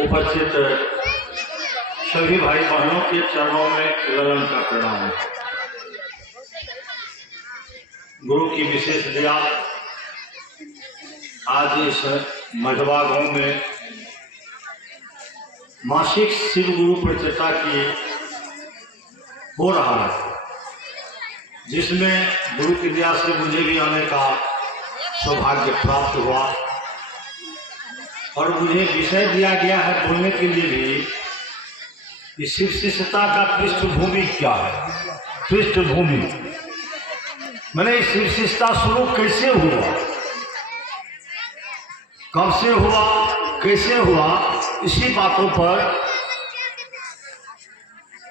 उपस्थित सभी भाई बहनों के चरणों में लगन का प्रणाम। गुरु की विशेष दया आज इस मझवा गांव में मासिक शिव गुरु प्रतिष्ठा की हो रहा है, जिसमें गुरु की दया से मुझे भी आने का सौभाग्य प्राप्त हुआ और मुझे विषय दिया गया है बोलने के लिए भी कि शिव शिष्यता का पृष्ठभूमि क्या है। पृष्ठभूमि मैंने शिव शिष्यता शुरू कैसे हुआ, कब से हुआ, कैसे हुआ, इसी बातों पर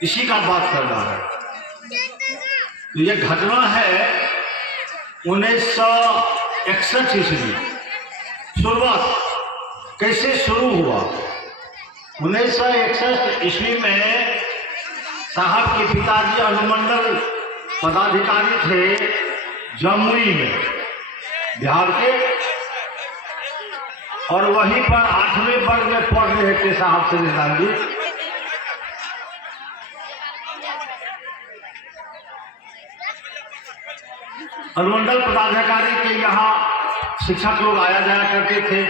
इसी का बात करना है। तो यह घटना है 1961 ईस्वी। शुरुआत कैसे शुरू हुआ? 1961 ईस्वी में साहब के पिताजी अनुमंडल पदाधिकारी थे जमुई में, बिहार के, और वहीं पर 8वें वर्ग में पढ़ रहे थे साहब श्री गांधी। अनुमंडल पदाधिकारी के यहाँ शिक्षक लोग आया जाया करते थे।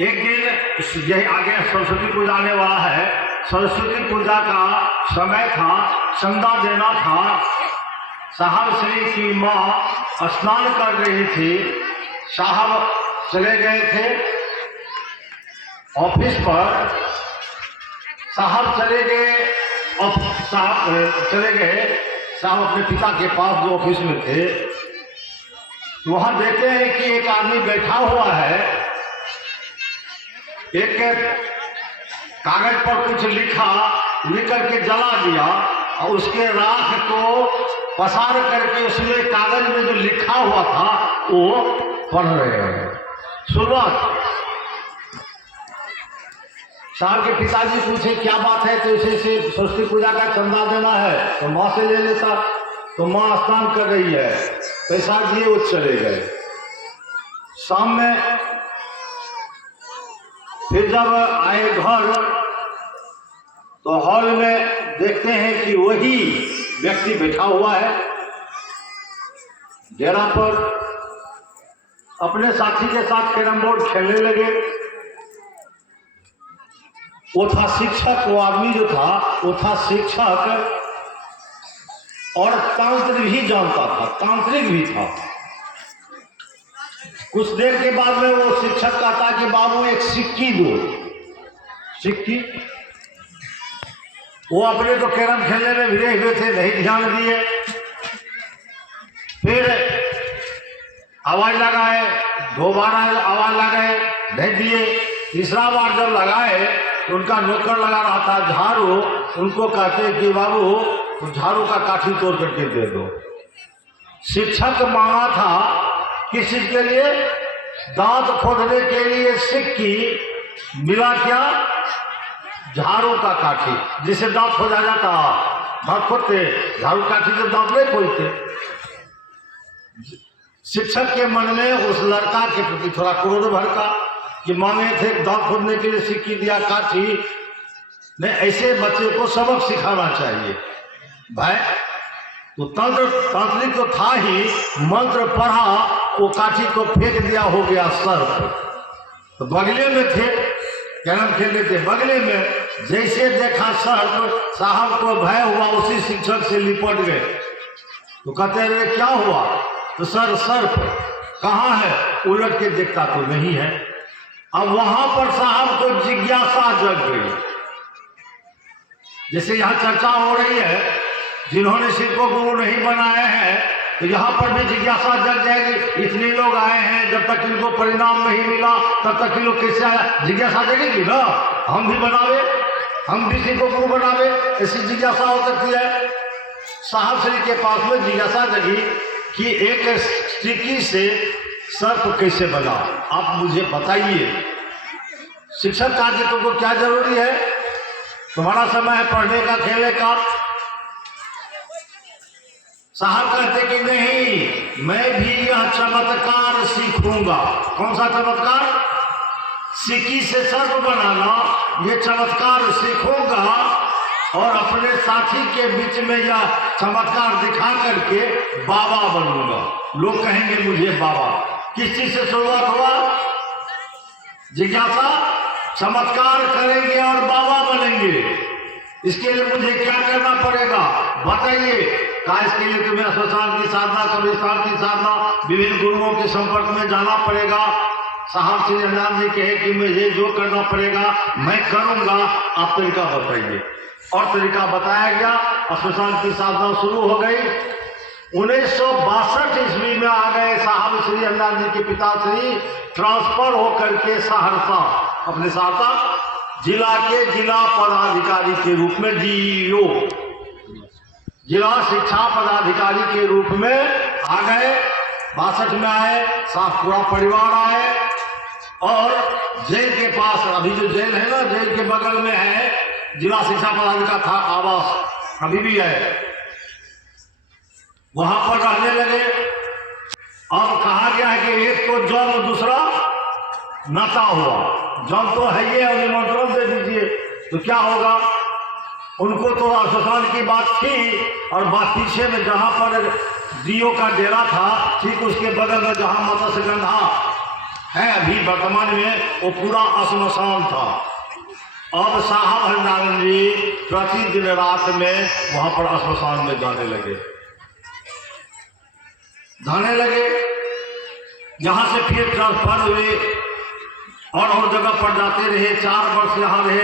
एक दिन यही आगे सरस्वती पूजा आने वाला है, सरस्वती पूजा का समय था, चंदा देना था। साहब श्री की माँ स्नान कर रही थी, साहब चले गए थे ऑफिस पर। साहब चले गए साहब अपने पिता के पास जो ऑफिस में थे, वहां देखते हैं कि एक आदमी बैठा हुआ है, एक कागज पर कुछ लिख करके जला दिया और उसके राख को पसार करके उसमें कागज में जो लिखा हुआ था वो पढ़ रहे हैं। शुरुआत साहब के पिताजी पूछे क्या बात है, तो इसे सरस्वती पूजा का चंदा देना है, तो माँ से ले लेता। तो माँ स्नान कर रही है, पैसा दिए वो चले गए। शाम में फिर जब आए घर तो हॉल में देखते हैं कि वही व्यक्ति बैठा हुआ है डेरा पर, अपने साथी के साथ कैरम बोर्ड खेलने लगे। वो था शिक्षक, वो आदमी जो था वो था शिक्षक और तांत्रिक भी जानता था, तांत्रिक भी था। कुछ देर के बाद में वो शिक्षक कहता कि बाबू एक सिक्की दो। सिक्की वो अपने तो कैरम खेलने में भिड़े हुए थे, नहीं ध्यान दिए। फिर आवाज लगाए, 2 बार आवाज लगाए, नहीं दिए। तीसरा बार जब लगाए तो उनका नौकर लगा रहा था झाड़ू, उनको कहते कि बाबू तो झाड़ू का काठी तोड़ करके दे दो। शिक्षक मांगा था किस चीज के लिए? दांत खोदने के लिए सिक्की, मिला क्या? झाड़ू का काठी, जिसे दांत खोदा जाता। दांत खोदते, झाड़ू काठी से दांत नहीं खोदते। शिक्षक के मन में उस लड़का के प्रति थोड़ा क्रोध भड़का कि मांगे थे दांत खोदने के लिए सिक्की दिया, काठी नहीं। ऐसे बच्चे को सबक सिखाना चाहिए भाई। तो तांत्रिक तो था ही, मंत्र पढ़ा, वो काठी को फेंक दिया, हो गया सर। तो बगले में थे, कैरम खेलते थे, बगले में जैसे देखा सर्प, साहब को भय हुआ, उसी शिक्षक से लिपट गए। तो कहते रहे क्या हुआ? तो सर सर्प कहाँ है? उलट के देखता तो नहीं है। अब वहां पर साहब को जिज्ञासा जग गई। जैसे यहाँ चर्चा हो रही है, जिन्होंने शिव को गुरु नहीं बनाए हैं, तो यहाँ पर भी जिज्ञासा जग जाएगी। इतने लोग आए हैं, जब तक इनको परिणाम नहीं मिला तब तक ये लोग कैसे आया? जिज्ञासा जगेगी ना, हम भी बनावे, हम भी शिव को गुरु बनावे, ऐसी जिज्ञासा हो सकती है। साहब श्री के पास में जिज्ञासा जगी कि एक स्टिकी से सर्प कैसे बना, आप मुझे बताइए। शिक्षक का तुमको क्या जरूरी है? तुम्हारा समय है पढ़ने का, खेलने का। साहब कहते कि नहीं, मैं भी यह चमत्कार सीखूंगा। कौन सा चमत्कार? सिक्की से सर्प बनाना, ये चमत्कार सीखूंगा और अपने साथी के बीच में यह चमत्कार दिखा करके बाबा बनूंगा। लोग कहेंगे मुझे बाबा। किस चीज से शुरुआत हुआ? जिज्ञासा। चमत्कार करेंगे और बाबा बनेंगे, इसके लिए मुझे क्या करना पड़ेगा बताइए। कहा इसके लिए तुम्हें श्मशान की साधना, कब्रिस्तान की साधना, विभिन्न गुरुओं के संपर्क में जाना पड़ेगा। साहब श्री हरिनाम जी कहे कि मुझे जो करना पड़ेगा मैं करूंगा, आप तरीका बताइए। और तरीका बताया गया, श्मशान की साधना शुरू हो गई। 1962 ईस्वी में आ गए साहब श्री हरिनाम जी के पिताश्री ट्रांसफर होकर के सहरसा, अपने सहरसा जिला के जिला पदाधिकारी के रूप में, DEO जिला शिक्षा पदाधिकारी के रूप में आ गए। 62 में आए, साफ पूरा परिवार आए और जेल के पास, अभी जो जेल है ना, जेल के बगल में है जिला शिक्षा पदाधिकारी था आवास, अभी भी है, वहां पर रहने लगे। अब कहा गया है कि एक तो जन्म, दूसरा नाता हुआ। जन्म तो है ये, निमंत्रण दे दीजिए तो क्या होगा। उनको तो श्मशान की बात थी और बात पीछे में जहां पर DEO का डेरा था, ठीक उसके बगल में जहां मत्स्यगंधा है अभी वर्तमान में, वो पूरा श्मशान था। अब साहब हरिनारायण जी प्रतिदिन रात में वहां पर श्मशान में जाने लगे। यहां से फिर ट्रांसफर हुए और जगह पर जाते रहे। 4 वर्ष यहाँ रहे,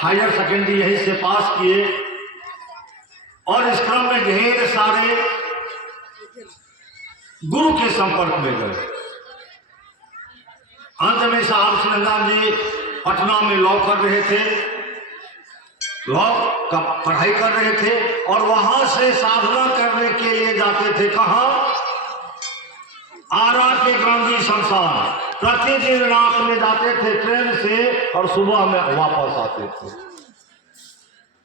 हायर सेकेंडरी यहीं से पास किए और इस क्रम में ढेर सारे गुरु के संपर्क में गए। अंत में साहब श्री हरिनाम जी पटना में लॉ कर रहे थे, लॉ का पढ़ाई कर रहे थे और वहां से साधना करने के लिए जाते थे। कहाँ? आरा के गांधी शमशान। प्रतिदिन रात में जाते थे ट्रेन से और सुबह में वापस आते थे।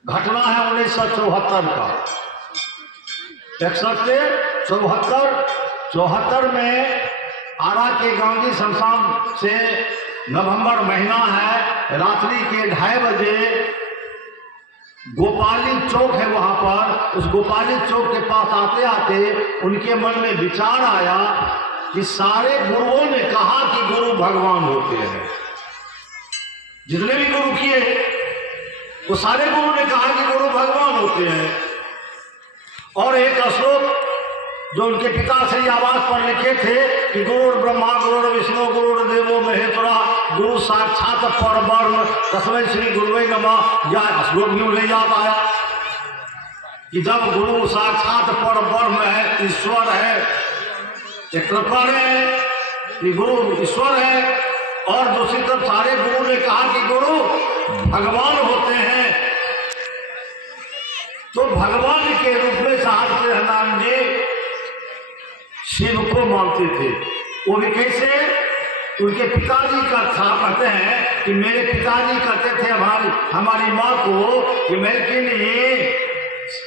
घटना है 1974 का। 61 से 74 में आरा के गांधी शमशान से नवंबर महीना है, रात्रि के 2:30 बजे गोपाली चौक है वहां पर, उस गोपाली चौक के पास आते आते उनके मन में विचार आया कि सारे गुरुओं ने कहा कि गुरु भगवान होते हैं। जितने भी गुरु किए वो सारे गुरु ने कहा कि गुरु भगवान होते हैं। और एक श्लोक जो उनके पिता से आवाज पर लिखे थे कि गुरु ब्रह्मा गुरु विष्णु गुरु देवो महेश्वरा गुरु साक्षात परब्रह्म तस्मै श्री गुरुवे नमः, यह श्लोक भी उन्हें याद आया कि जब गुरु साक्षात परब्रह्म है, ईश्वर है, एक तरफ है कि गुरु ईश्वर है और दूसरी तरफ सारे गुरु ने कहा कि गुरु भगवान होते हैं, तो भगवान के रूप में साहब श्री हरिनाम जी शिव को मानते थे। वो भी कैसे? उनके पिताजी का था, कहते हैं कि मेरे पिताजी कहते थे हमारी माँ को कि मैं के लिए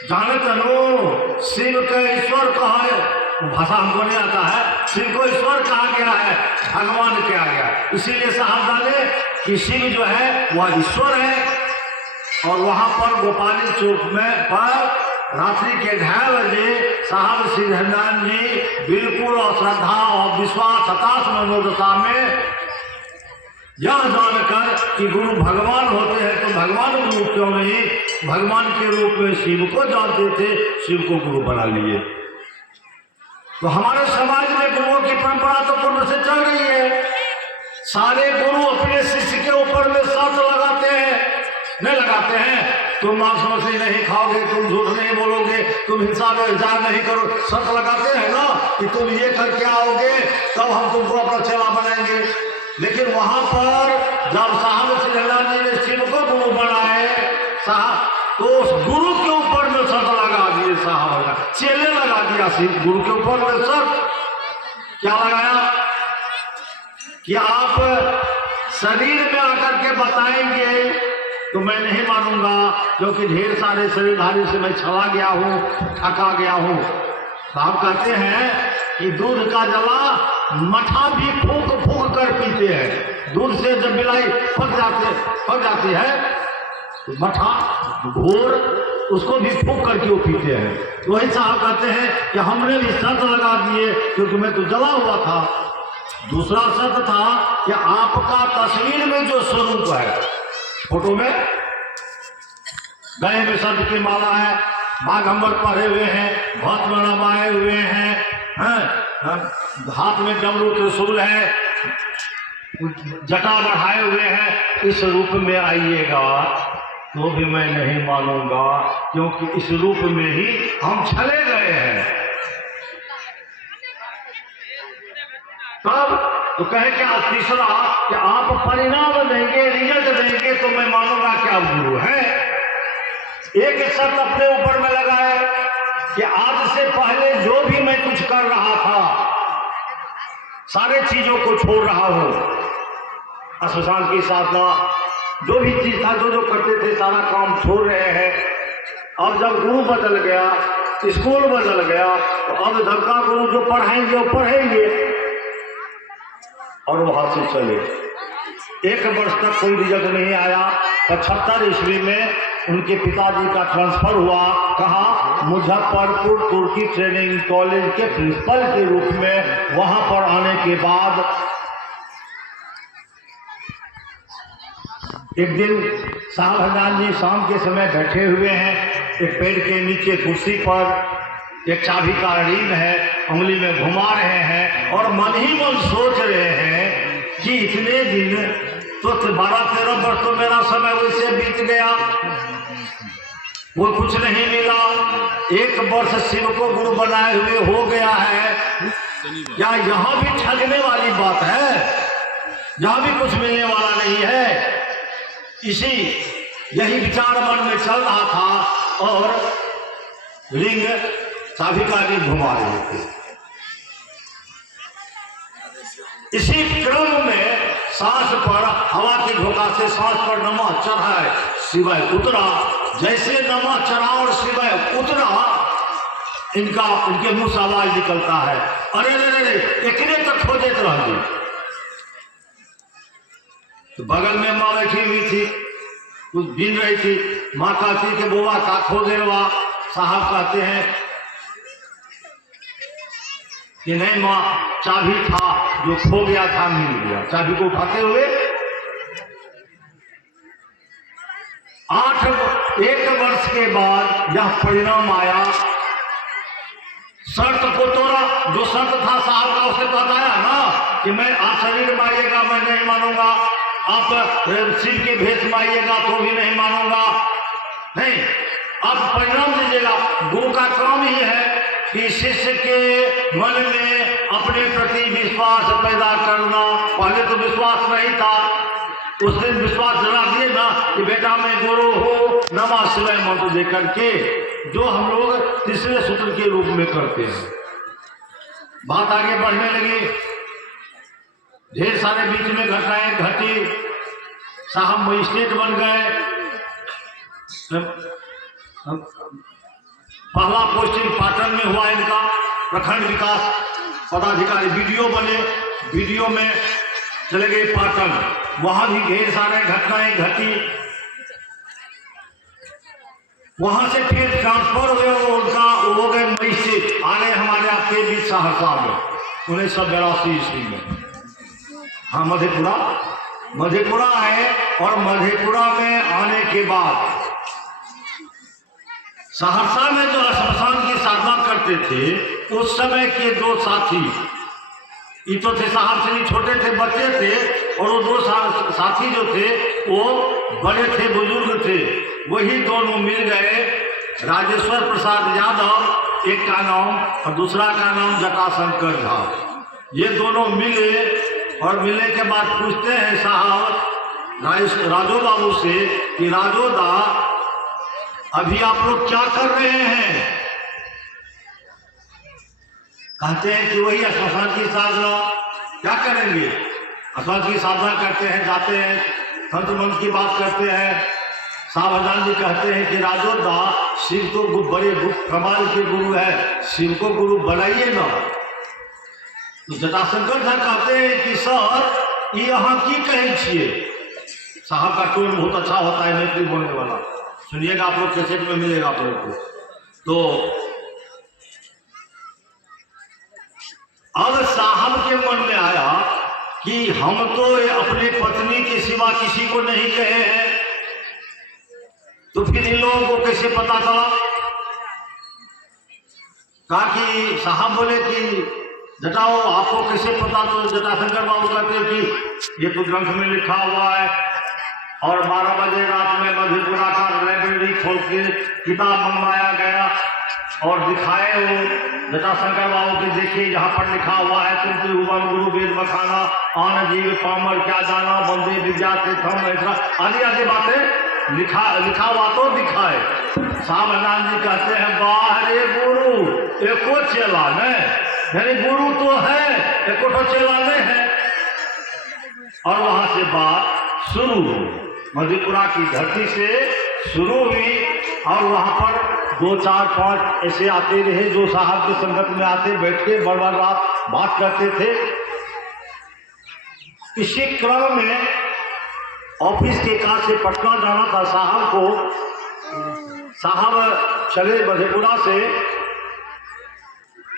जानत नो शिव का ईश्वर कहा है, भाषा हमको नहीं आता है, शिव को ईश्वर कहा गया है, भगवान कहा गया, इसीलिए साहब जाने कि शिव जो है वह ईश्वर है। और वहां पर गोपाली चौक में पर रात्रि के 2:30 बजे साहब श्री हरिनाम जी बिल्कुल श्रद्धा और विश्वास हताश मनोदशा में यह जानकर कि गुरु भगवान होते हैं तो भगवान गुरु क्यों नहीं, भगवान के रूप में शिव को जानते थे, शिव को गुरु बना लिए। तो हमारे समाज में गुरुओं की परंपरा तो पूर्व से चल रही है। सारे गुरु अपने शिष्य के ऊपर में शर्त लगाते हैं, नहीं लगाते हैं, तुम मांस मछली नहीं खाओगे, तुम झूठ नहीं बोलोगे, तुम हिंसा में विचार नहीं करो, शर्त लगाते हैं ना कि तुम ये करके आओगे तब हम तुमको अपना चेला बनाएंगे। लेकिन वहां पर जब साहब श्री हरिनाम जी ने शिव को गुरु बनाए साहब, तो उस गुरु के ऊपर में शर्त लगा दिए साहब, चेले लगा दिया शिव गुरु के ऊपर में शर्त। क्या लगाया कि आप शरीर में आकर के बताएंगे तो मैं नहीं मानूंगा, क्योंकि ढेर सारे शरीरधारी से मैं छला गया हूं, थका गया हूं। साहब कहते हैं कि दूध का जला मठा भी फूंक फूंक कर पीते हैं, दूध से जब मिलाई पक जाती है तो मठा घोर उसको भी फूंक करके वो पीते हैं। तो वही साहब कहते हैं कि हमने भी शर्त लगा दिए क्योंकि मैं तो जला हुआ था। दूसरा शर्त था कि आपका तस्वीर में जो स्वरूप है, फोटो में गले में सर्प की माला है, बाघंबर पहरे हुए हैं, भस्म लगाए हुए हैं, हाथ में डमरू त्रिशूल है, जटा बढ़ाए हुए हैं, इस रूप में आइएगा तो भी मैं नहीं मानूंगा, क्योंकि इस रूप में ही हम चले गए हैं। तब तो कहे क्या तीसरा कि आप परिणाम देंगे, रिजल्ट देंगे तो मैं मानूंगा कि आप गुरु है। एक शर्त अपने ऊपर में लगाए कि आज से पहले जो भी मैं कुछ कर रहा था, सारे चीजों को छोड़ रहा हूं, श्मशान की साधना जो भी चीज था, जो करते थे सारा काम छोड़ रहे हैं। अब जब गुरु बदल गया, स्कूल बदल गया, तो अब इधर का गुरु जो पढ़ाएंगे वो पढ़ेंगे और वहां से चले। 1 वर्ष तक कोई रिजल्ट नहीं आया। 75 ईस्वी में उनके पिताजी का ट्रांसफर हुआ, कहा मुजफ्फरपुर तुर्की ट्रेनिंग कॉलेज के प्रिंसिपल के रूप में। वहां पर आने के बाद एक दिन साहब हजान जी शाम के समय बैठे हुए हैं, एक पेड़ के नीचे कुर्सी पर, एक चाबी का रिंग है, उंगली में घुमा रहे हैं और मन ही मन सोच रहे हैं कि इतने दिन तो 12-13 वर्ष तो मेरा समय वैसे बीत गया, वो कुछ नहीं मिला। 1 वर्ष शिव को गुरु बनाए हुए हो गया है, क्या यहाँ भी ठगने वाली बात है? यहाँ भी कुछ मिलने वाला नहीं है। यही विचार मन में चल रहा था और रिंग, चाबी का रिंग घुमा रहे थे। इसी क्रम में सांस पर, हवा के झोंका से सांस पर नमः चढ़ाए शिवाय उतरा। जैसे नमः चढ़ा और शिवाय उतरा, इनके मुंह से आवाज निकलता है, अरे रे रे, इतने तक खोजे रह गई। तो बगल में माँ बैठी हुई थी, कुछ गिन रही थी। माँ कहती कि बोवा का खो देवा। साहब कहते हैं कि नहीं माँ, चाबी था जो खो गया था, मिल गया। चाबी को उठाते हुए 1 वर्ष के बाद यह परिणाम आया। शर्त को तोड़ा, जो शर्त था साहब का उसे बताया ना कि मैं आप शरीर में आइएगा मैं नहीं मानूंगा, आप शिव के भेष में आइएगा तो भी नहीं मानूंगा, नहीं, आप परिणाम दीजिएगा। गुरु का काम ही है कि शिष्य के मन में अपने प्रति विश्वास पैदा करना। पहले तो विश्वास नहीं था, उस दिन विश्वास जला दिए ना कि बेटा मैं गुरु हो, नमः शिवाय मंत्र दे करके, जो हम लोग तीसरे सूत्र के रूप में करते हैं। बात आगे बढ़ने लगी, ढेर सारे बीच में घटनाएं घटी। साहब मजिस्ट्रेट बन गए। पहला पोस्टिंग पाटन में हुआ इनका, प्रखंड विकास पदाधिकारी। वीडियो बने, वीडियो में चले गए पाटन, वहां भी ढेर सारे घटनाएं घटी। वहां से फिर ट्रांसफर हुए और उनका हो गए मजिस्ट्रेट, आ गए हमारे आपके बीच सहरसा में 1982 ईस्वी में। हाँ, मधेपुरा आए और मधेपुरा में आने के बाद सहरसा में जो श्मशान की साधना करते थे, उस समय के 2 साथी, ये तो थे साहब से छोटे थे, बच्चे थे, और वो 2 साथी जो थे वो बड़े थे, बुजुर्ग थे। वही दोनों मिल गए, राजेश्वर प्रसाद यादव एक का नाम और दूसरा का नाम जटाशंकर झा। ये दोनों मिले और मिलने के बाद पूछते हैं साहब राजो बाबू से कि राजो दा, अभी आप लोग क्या कर रहे हैं? कहते हैं कि वही श्मशान की साधना। क्या करेंगे? श्मशान की साधना करते हैं, जाते हैं, तंत्र मंत्र की बात करते हैं। साहब हजान जी कहते हैं कि राजो दा, शिव तो बड़े कमाल के गुरु है, शिव को गुरु बनाइए ना। तो जटाशंकर झा कहते हैं कि सर, ये यहाँ की कहे छिए। साहब का टोन बहुत अच्छा होता है मैथिली बोलने वाला, सुनिएगा आप लोग, कैसेट में मिलेगा आप लोग को। तो अब साहब के मन में आया कि हम तो अपनी पत्नी के सिवा किसी को नहीं कहे हैं, तो फिर इन लोगों को कैसे पता चला। कहा कि साहब बोले कि जटाओ आपको कैसे पता, तो जटाशंकर बाबू कहते हैं कि ये तो ग्रंथ में लिखा हुआ है। और 12 बजे रात में मधेपुरा का लाइब्रेरी खोल के किताब मंगवाया गया और दिखाए वो जटाशंकर बाबू के, देखिए यहाँ पर लिखा हुआ है तुम त्रिभुवन गुरु वेद बखाना आन जीव पामर क्या जाना बंदे विद्या से थम, ऐसा आदि आदि बातें लिखा हुआ तो दिखाए। साहब हरनाम जी कहते हैं वाह रे गुरु एको चेला न, यानी गुरु तो है एको तो चेला नहीं है। और वहां से बात शुरू हुई, मधेपुरा की धरती से शुरू हुई। और वहां पर 2, 4, 5 ऐसे आते रहे जो साहब के संगत में आते, बैठ के बड़ बड़ बात करते थे। इसी क्रम में ऑफिस के काम से पटना जाना था साहब को। साहब चले मधेपुरा से,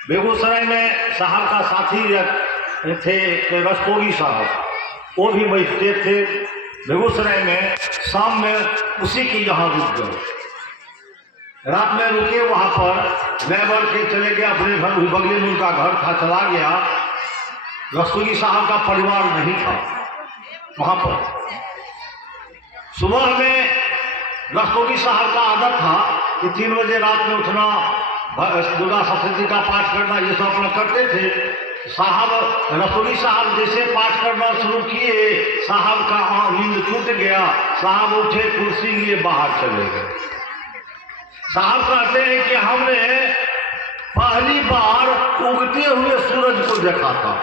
बेगूसराय में साहब का साथी थे रस्तोगी साहब, वो भी बैठते थे बेगूसराय में। शाम में उसी के यहाँ रुक गए, रात में रुके वहां पर, मैं बढ़ के चले गए अपने घर, बगले में उनका घर था, चला गया। रस्तोगी साहब का परिवार नहीं था वहां पर। सुबह में रस्तोगी साहब का आदत था कि 3 बजे रात में उठना, दुर्गा सप्तशती का पाठ करना, ये सब अपना करते थे। साहब रस्तोगी साहब जैसे पाठ करना शुरू किए, साहब का नींद टूट गया। साहब उठे, कुर्सी लिए बाहर चले गए। साहब कहते हैं कि हमने पहली बार उगते हुए सूरज को देखा था।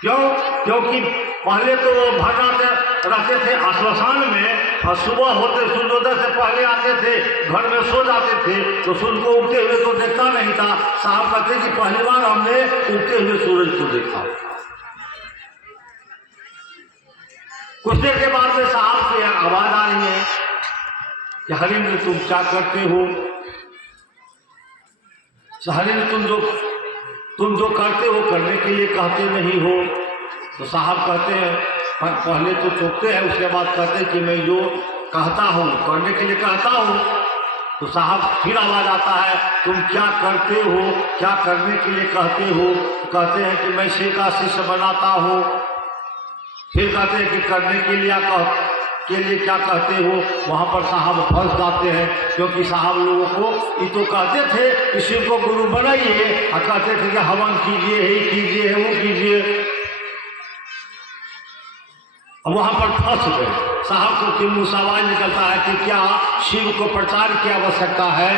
क्यों? क्योंकि पहले तो वो भर रहते थे आश्वासन में, और सुबह होते सूर्योदय से पहले आते थे, घर में सो जाते थे, तो सूर्य को उगते हुए तो देखता नहीं था। साहब कहते कि पहली बार हमने उगते हुए सूरज को देखा। कुछ देर के बाद में साहब से आवाज आ रही है कि हरिंद्र तुम क्या करते हो? हरिंद्र तुम जो करते हो करने के लिए कहते नहीं हो। तो साहब कहते हैं पहले तो चौंकते हैं, उसके बाद कहते हैं कि मैं जो कहता हूँ करने के लिए कहता हूँ। तो साहब फिर आवाज आता है तुम क्या करते हो, क्या करने के लिए कहते हो? तो कहते हैं कि मैं शिव का शिष्य बनाता हूँ। फिर कहते हैं कि करने के लिए क्या कहते हो? वहाँ पर साहब फंस जाते हैं, क्योंकि साहब लोगों को ये तो कहते थे कि शिव को गुरु बनाइए, और कहते थे कि हवन कीजिए, ही कीजिए, वो कीजिए। अब वहाँ पर फंस गए। साहब को कि मुँह से आवाज निकलता है कि क्या शिव को प्रचार की आवश्यकता है?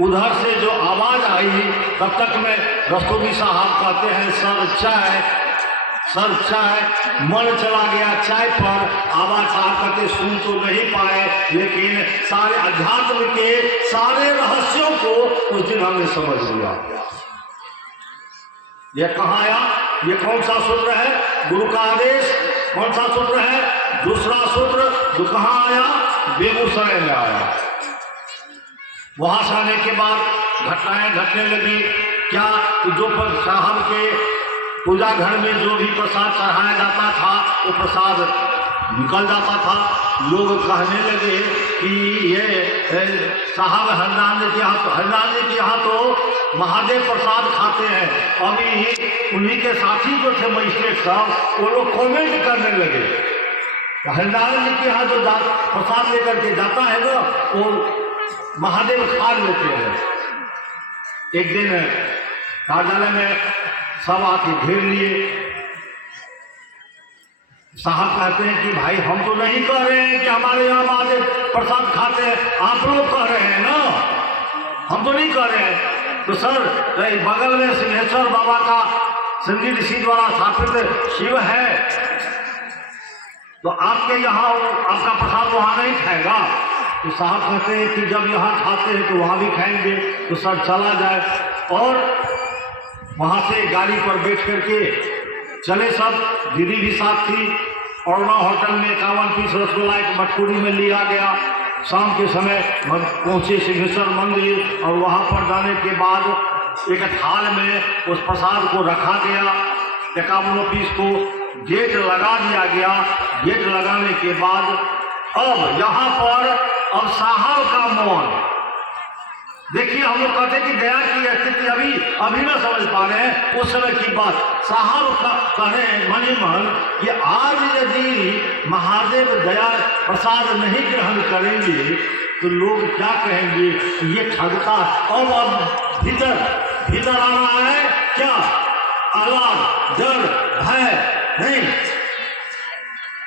उधर से जो आवाज आई तब तक में रस्तोगी साहब कहते हैं सर चाय, मन चला गया चाय पर। आवाज साहब कहते सुन तो नहीं पाए, लेकिन सारे अध्यात्म के सारे रहस्यों को उस दिन हमने समझ लिया। यह कहाँ आया? ये कौन सा सूत्र है? गुरु का आदेश। कौन सा सूत्र है? दूसरा सूत्र जो कहाँ आया? बेगूसराय में आया। वहां से आने के बाद घटनाएं घटने लगी। क्या जो पर साहब के पूजा घर में जो भी प्रसाद चढ़ाया जाता था वो प्रसाद निकल जाता था। लोग कहने लगे कि ये साहब हरनाम जी के यहाँ तो महादेव प्रसाद खाते हैं। अभी उन्हीं के साथी जो थे मजिस्ट्रेट साहब, वो लोग कमेंट करने लगे हरनाम जी के यहाँ जो प्रसाद लेकर के जाता है ना, वो महादेव खा लेते हैं। एक दिन कार्यालय में सब आके घेर लिए। साहब कहते हैं कि भाई हम तो नहीं कह रहे हैं कि हमारे यहाँ महादेव प्रसाद खाते हैं, आप लोग कह रहे हैं ना, हम तो नहीं कह रहे हैं। तो सर बगल में सिंहेश्वर बाबा का सिंधी ऋषि द्वारा स्थापित शिव है, तो आपके यहाँ आपका प्रसाद वहाँ नहीं खाएगा? तो साहब कहते हैं कि जब यहाँ खाते हैं तो वहाँ भी खाएंगे। तो सर चला जाए और वहाँ से गाड़ी पर बैठ करके चले सब, दीदी भी साथ थी। औरना होटल में 51 पीस रसगुल्ला एक मटकूरी में लिया गया। शाम के समय पहुँचे सिंहेश्वर मंदिर और वहाँ पर जाने के बाद एक थाल में उस प्रसाद को रखा गया। 51 पीस को गेट लगा दिया गया। गेट लगाने के बाद अब यहाँ पर अब साहब का मौन, देखिए हम लोग कहते हैं कि दया की स्थिति अभी ना समझ पा रहे हैं उस समय की बात। साहब कह रहे हैं मन ही मन कि आज यदि महादेव दया प्रसाद नहीं ग्रहण करेंगे तो लोग क्या कहेंगे, ये ठगता। और अब भीतर आना है क्या, आलाद डर भय नहीं।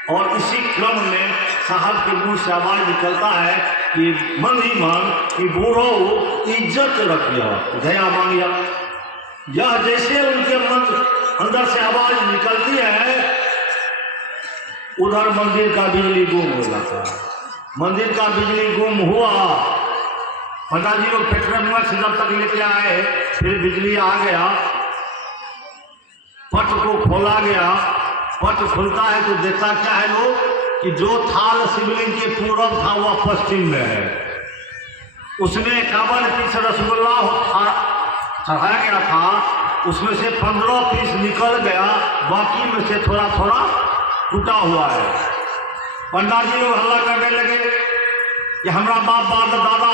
और इसी क्रम में साहब के मुंह से आवाज निकलता है कि मन ही मन कि बूढ़ो इज्जत रखिया, दया मांगिया। यह जैसे उनके मन अंदर से आवाज निकलती है, उधर मंदिर का बिजली गुम हो जाता है। मंदिर का बिजली गुम हुआ। पंडित जी लोग पेट्रोल से जब तक लेके आए फिर बिजली आ गया। पट को खोला गया। पट खुलता है तो देखता क्या है लोग कि जो थाल शिवलिंग के पूरब था वह पश्चिम में है। उसमें 51 पीस रसगुल्ला चढ़ाया गया था। उसमें से 15 पीस निकल गया, बाकी में से थोड़ा थोड़ा टूटा हुआ है। पंडित जी लोग हल्ला करने लगे कि हमारा बाप दादा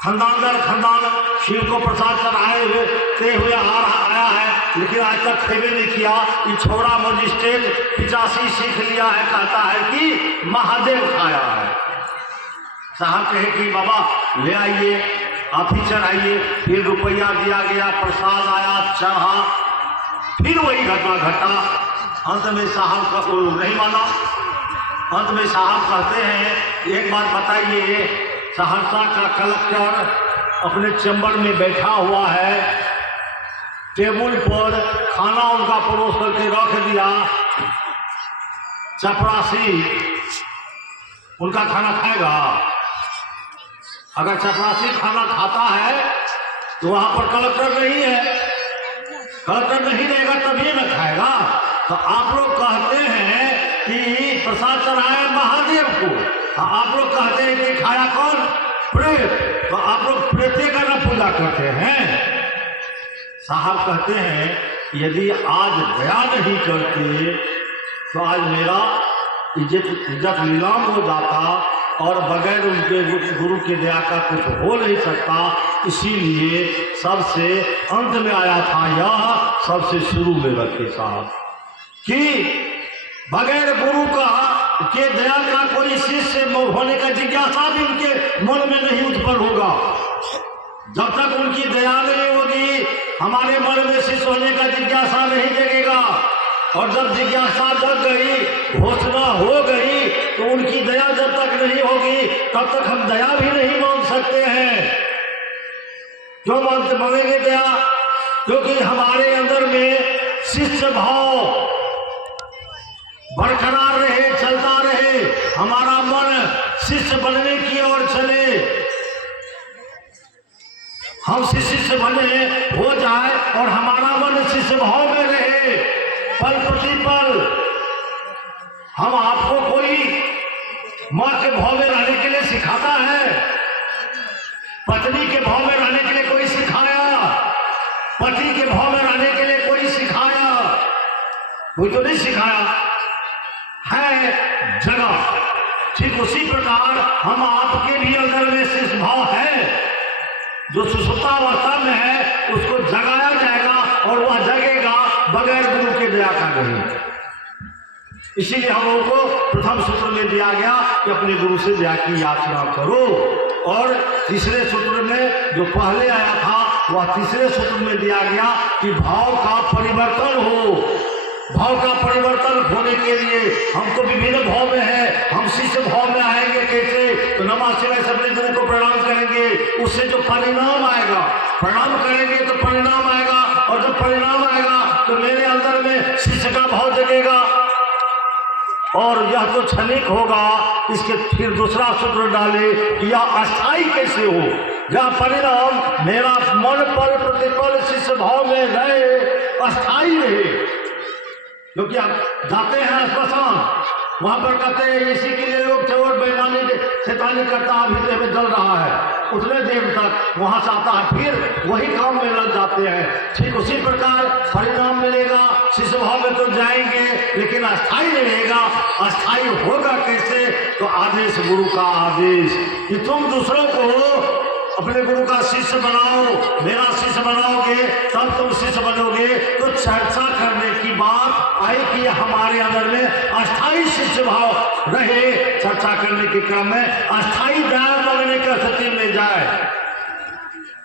खानदान दर खानदान शिव को प्रसाद चढ़ाए हुए आया है, लेकिन आज तक खेबे नहीं किया। ये छोरा मजिस्ट्रेट 85 सीख लिया है, कहता है कि महादेव खाया है। साहब कहे कि बाबा ले आइए, आप ही चढ़ाइए। फिर रुपया दिया गया, प्रसाद आया, चढ़ा। फिर वही घटना घटा। अंत में साहब का नहीं माना। अंत में साहब कहते हैं एक बात बताइए, सहरसा का कलेक्टर अपने चैम्बर में बैठा हुआ है, टेबल पर खाना उनका परोस करके रख दिया। चपरासी उनका खाना खाएगा? अगर चपरासी खाना खाता है तो वहां पर कलेक्टर नहीं है। कलेक्टर नहीं रहेगा तभी न खाएगा। तो आप लोग कहते हैं कि प्रसाद चढ़ाया महादेव को, आप लोग कहते हैं कि खाया कौन? प्रेत। तो आप लोग प्रेते का न पूजा करते हैं। साहब कहते हैं यदि आज दया नहीं करते तो आज मेरा इज्जत नीलाम हो जाता और बगैर उनके गुरु की दया का कुछ हो नहीं सकता। इसीलिए सबसे अंत में आया था यह, सबसे शुरू में रखे साहब कि बगैर गुरु का के दया का कोई शिष्य होने का जिज्ञासा भी उनके मन में नहीं उत्पन्न होगा। जब तक उनकी दया नहीं होगी हमारे मन में शिष्य होने का जिज्ञासा नहीं जगेगा। और जब जिज्ञासा जग गई, घोषणा हो गई, तो उनकी दया जब तक नहीं होगी तब तक हम दया भी नहीं मांग सकते हैं। क्यों मांगेंगे दया? क्योंकि हमारे अंदर में शिष्य भाव बरकरार रहे, चलता रहे, हमारा मन शिष्य बनने की ओर चले, हम शिष्य बने हो जाए और हमारा मन शिष्य भाव में रहे पल प्रतिपल। हम आपको कोई माँ के भाव में रहने के लिए सिखाता है, पत्नी के भाव में रहने के लिए कोई सिखाया, पति के भाव में रहने के लिए कोई सिखाया? कोई तो नहीं सिखाया है जगह। ठीक उसी प्रकार हम आपके भी अंदर में शिष्य भाव है, जो सुसुप्तावस्था में है उसको जगाया जाएगा और वह जगेगा बगैर गुरु के दया का नहीं। इसीलिए हम लोगों को प्रथम सूत्र में दिया गया कि अपने गुरु से दया की याचना करो। और तीसरे सूत्र में जो पहले आया था वह तीसरे सूत्र में दिया गया कि भाव का परिवर्तन हो। भाव का परिवर्तन होने के लिए हमको विभिन्न भाव में है, हम शिष्य भाव में आएंगे कैसे? तो नमः शिवाय से अपने गुरु को प्रणाम करेंगे, उससे जो परिणाम आएगा, प्रणाम करेंगे तो परिणाम आएगा, और जब परिणाम आएगा तो मेरे अंदर में शिष्य का भाव जगेगा और यह तो क्षणिक होगा। इसके फिर दूसरा सूत्र डाले कि यह अस्थायी कैसे हो, यह परिणाम मेरा मन पल प्रतिपल शिष्य भाव में रहे अस्थाई रहे। क्योंकि आप जाते हैं स्मशान, वहां पर कहते हैं इसी के लिए लोग चोर बेईमानी शैतानी करता अभी में जल रहा है, उतने देर तक वहां से आता है, फिर वही काम में लग जाते हैं। ठीक उसी प्रकार परिणाम मिलेगा, शिष्य भाव में तो जाएंगे लेकिन अस्थाई रहेगा। अस्थाई होगा कैसे? तो आदेश गुरु का आदेश कि तुम दूसरों को अपने गुरु का शिष्य बनाओ, मेरा शिष्य बनाओगे तब तुम शिष्य बनोगे। तो चर्चा करने की बात आई कि हमारे अंदर में अस्थाई शिष्य भाव रहे, चर्चा करने के क्रम में अस्थाई ज्ञान लगने की स्थिति में जाए।